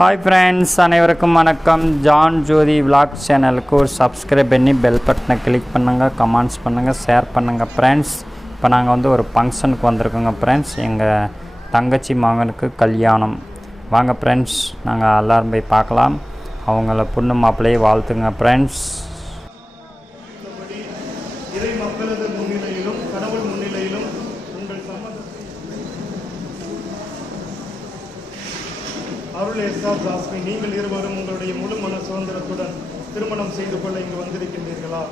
Hi friends, அனைவருக்கும் வணக்கம். John ஜோதி vlog சேனலுக்கு ஒரு சப்ஸ்கிரைப் பண்ணி பெல் பட்டனை கிளிக் பண்ணுங்கள், கமெண்ட்ஸ் பண்ணுங்கள், ஷேர் பண்ணுங்கள் ஃப்ரெண்ட்ஸ். இப்போ நாங்கள் ஒரு ஃபங்க்ஷனுக்கு வந்திருக்கோங்க ஃப்ரெண்ட்ஸ். எங்கள் தங்கச்சி மகனுக்கு கல்யாணம். வாங்க ஃப்ரெண்ட்ஸ், நாங்கள் எல்லோரும் போய் பார்க்கலாம். அவங்கள பொண்ணு மாப்பிள்ளையை வாழ்த்துங்க ஃப்ரெண்ட்ஸ். இறை மக்களது முன்னிலையிலும் கடவுள் முன்னிலையிலும் உங்கள் சம்மதத்தை அருள் எஸ்ஆ ஜாஸ்மி, நீங்கள் இருவரும் உங்களுடைய முழு மன சுதந்திரத்துடன் திருமணம் செய்து கொள்ள இங்கு வந்திருக்கின்றீர்களா?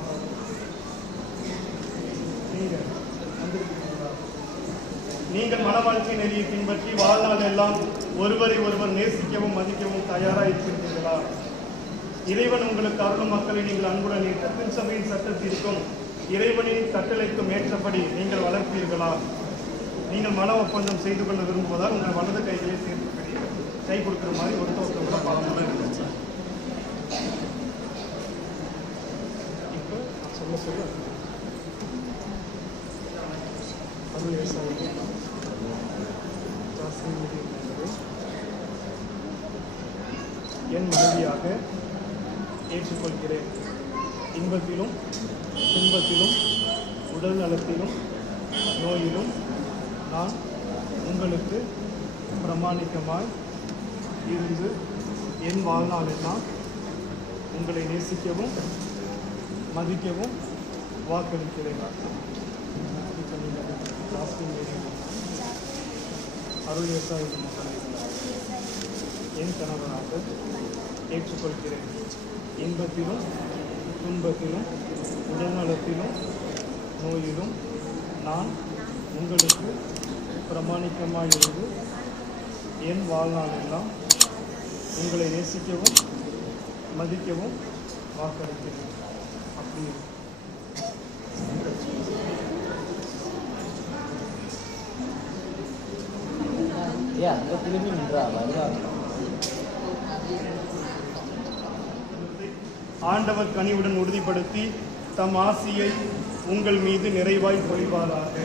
நீங்கள் மனவாழ்க்கை நெறியை பின்பற்றி வாழ்நாள் எல்லாம் ஒருவரை ஒருவர் நேசிக்கவும் மதிக்கவும் தயாராக இருக்கின்றீர்களா? இறைவன் உங்களுக்கு அருளும் மக்களை நீங்கள் அன்புடன் ஏற்று சபையின் சட்டத்திற்கும் இறைவனின் கட்டளைக்கும் ஏற்றபடி நீங்கள் வளர்ப்பீர்களா? நீங்கள் மன ஒப்பந்தம் செய்து கொள்ள விரும்புவதால் உங்கள் வலது கைகளை சேர்த்துப்படி கை கொடுக்குற மாதிரி ஒருத்தவங்க பாவமாக இருந்துச்சு. இப்போ சொல்ல என் மனைவியாக ஏற்றுக்கொள்கிறேன். இன்பத்திலும் துன்பத்திலும் உடல் நலத்திலும் நோயிலும் நான் உங்களுக்கு பிரமாணிக்கமாய் இருந்து என் வாழ்நாளெல்லாம் உங்களை நேசிக்கவும் மதிக்கவும் வாக்களிக்கிறேன். அருள் விவசாய மக்களை என் கணவனாக ஏற்றுக்கொள்கிறேன். இன்பத்திலும் துன்பத்திலும் உடல்நலத்திலும் நோயிலும் நான் உங்களுக்கு பிரமாணிக்கமாக இருந்து என் வாழ்நாளெல்லாம் உங்களை நேசிக்கவும் மதிக்கவும் வாக்களிக்கிறேன். அப்படி ஆண்டவர் கனிவுடன் உறுதிப்படுத்தி தம் ஆசியை உங்கள் மீது நிறைவாய் பொழிவாராக.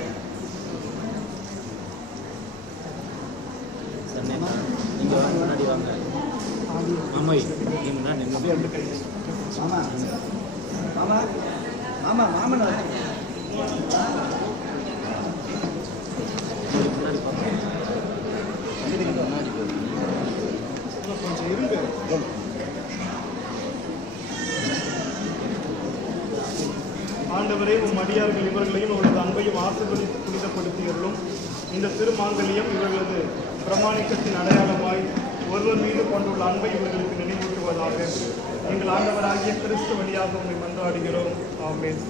கொஞ்சம் இருங்க. ஆண்டவரே, உம் அடியார்கள் இவர்களையும் அவர்களது அன்பையும் ஆசீர்வதித்து புனிதப்படுத்தியவர்களும் இந்த திருமாங்கல்யம் இவர்களது பிரமாணிக்கத்தின் அடையாளமாய் ஒருவர் மீது கொண்டுள்ள அன்பை இவர்களுக்கு நினைவூட்டுவதாக எங்கள் ஆண்டவராகிய கிறிஸ்து வழியாக உண்மை மன்றாடுகிறோம். ஆமென்.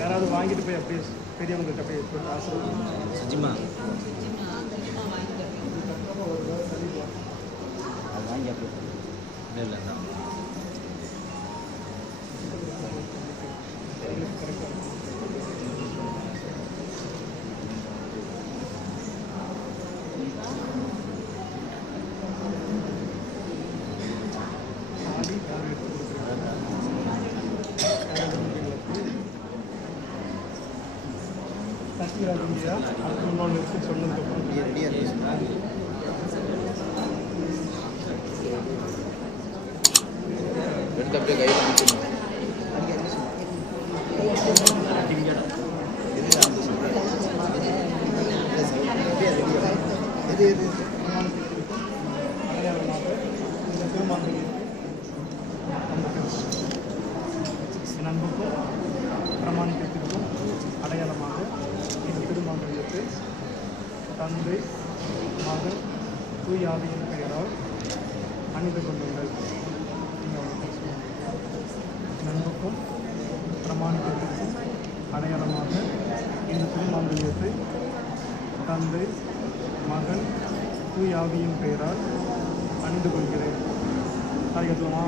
யாராவது வாங்கிட்டு போய் அப்படியே பெரியவங்கள்ட்ட போய் ஆசீர்வாதம் சத்தியாகியா அடுத்து சொன்னதுக்கு அப்படியே கையில் அனுப்பிடணும். அன்புக்கும் பிரமாணிக்கத்திற்கும் அடையாளமாக இந்த திருமாங்கல்யத்தை தந்தை மகன் தூய ஆவியின் பெயரால் அணிந்து கொள்ளுங்கள். அன்புக்கும் பிரமாணிக்கத்திற்கும் அடையாளமாக இந்த திருமாங்கல்யத்தை தந்தை மகன் தூய ஆவியின் பெயரால் அணிந்து கொள்கிறேன். அறியத்துமா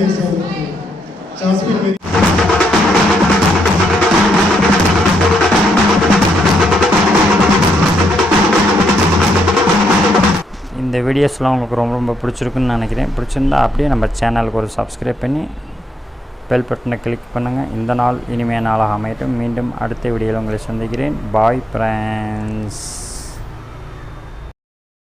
தேசம் ஜாஸ்மின் மேரி இந்த வீடியோஸ்லாம் உங்களுக்கு ரொம்ப ரொம்ப பிடிச்சிருக்குன்னு நினைக்கிறேன். பிடிச்சிருந்தா அப்படியே நம்ம சேனலுக்கு ஒரு சப்ஸ்கிரைப் பண்ணி பெல் பட்டனை கிளிக் பண்ணுங்கள். இந்த நாள் இனிமையான நாளாக அமையட்டும். மீண்டும் அடுத்த வீடியோவில் உங்களை சந்திக்கிறேன். Bye friends.